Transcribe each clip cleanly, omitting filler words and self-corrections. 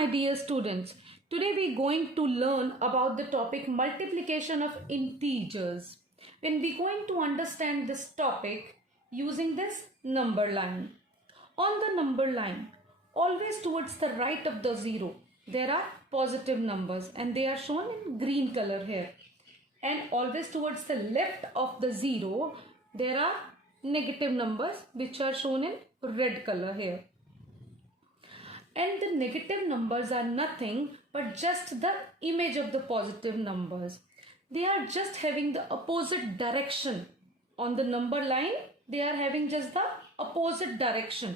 my dear students. Today we are going to learn about the topic multiplication of integers. When we are going to understand this topic using this number line. On the number line, always towards the right of the zero, there are positive numbers and they are shown in green color here. And always towards the left of the zero, there are negative numbers which are shown in red color here. And the negative numbers are nothing but just the image of the positive numbers. They are just having the opposite direction. On the number line, they are having just the opposite direction.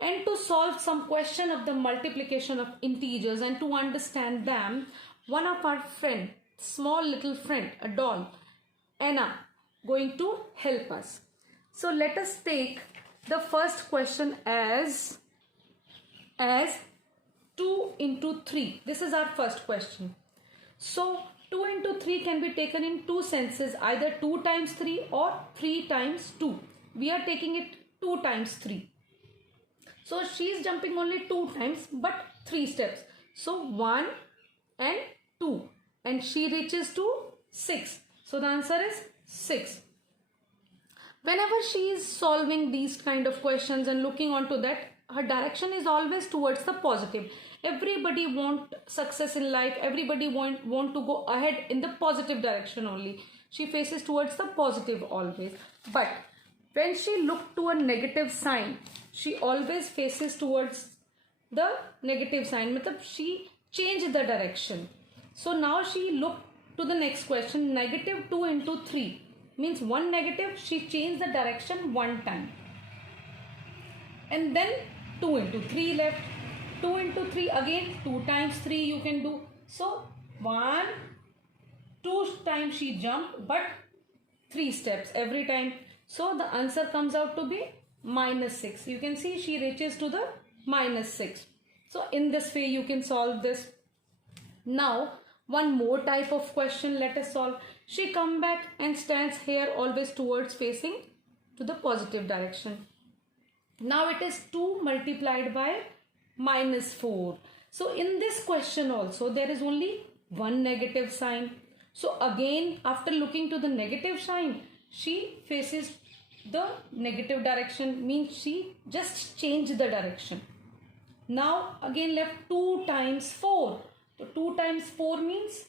And to solve some question of the multiplication of integers and to understand them, one of our friend, small little friend, a doll, Anna, going to help us. So let us take the first question as 2 into 3. This is our first question. So 2 into 3 can be taken in two senses, either 2 times 3 or 3 times 2. We are taking it 2 times 3. So she is jumping only 2 times but 3 steps. So 1 and 2 and she reaches to 6. So the answer is 6. Whenever she is solving these kind of questions and looking onto that, her direction is always towards the positive. Everybody want success in life. Everybody want to go ahead in the positive direction only. She faces towards the positive always. But when she look to a negative sign, she always faces towards the negative sign. She changed the direction. So now she look to the next question. Negative 2 into 3 means one negative. She changed the direction one time. And then 2 into 3 left. 2 into 3 again, 2 times 3 you can do. So 1, 2 times she jumped but 3 steps every time. So the answer comes out to be minus 6. You can see she reaches to the minus 6. So in this way you can solve this. Now one more type of question let us solve. She come back and stands here always towards facing to the positive direction. Now it is 2 multiplied by minus 4. So in this question also there is only one negative sign. So again after looking to the negative sign, she faces the negative direction, means she just changed the direction. Now again left 2 times 4. So 2 times 4 means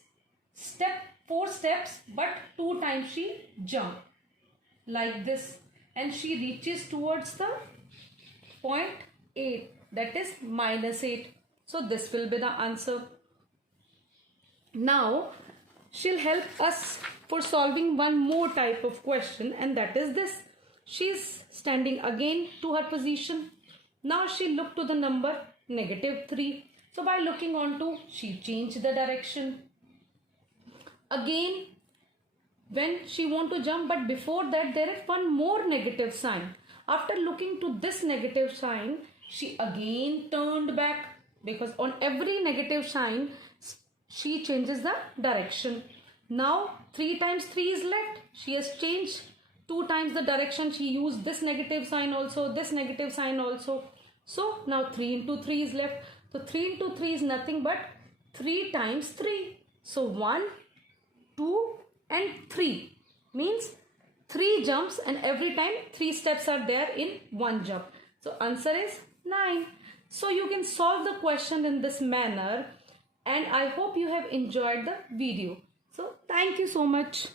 4 steps but 2 times she jumped like this and she reaches towards the point 8, that is minus 8. So this will be the answer. Now she'll help us for solving one more type of question, and that is this. She is standing again to her position. Now she looked to the number negative 3. So by looking on to, she changed the direction. Again when she want to jump, but before that there is one more negative sign. After looking to this negative sign, she again turned back, because on every negative sign she changes the direction. Now 3 times 3 is left. She has changed 2 times the direction. She used this negative sign also, this negative sign also. So now 3 into 3 is left. So 3 into 3 is nothing but 3 times 3. So 1, 2 and 3 means 3 jumps, and every time 3 steps are there in one jump. So answer is 9. So you can solve the question in this manner, and I hope you have enjoyed the video. So thank you so much.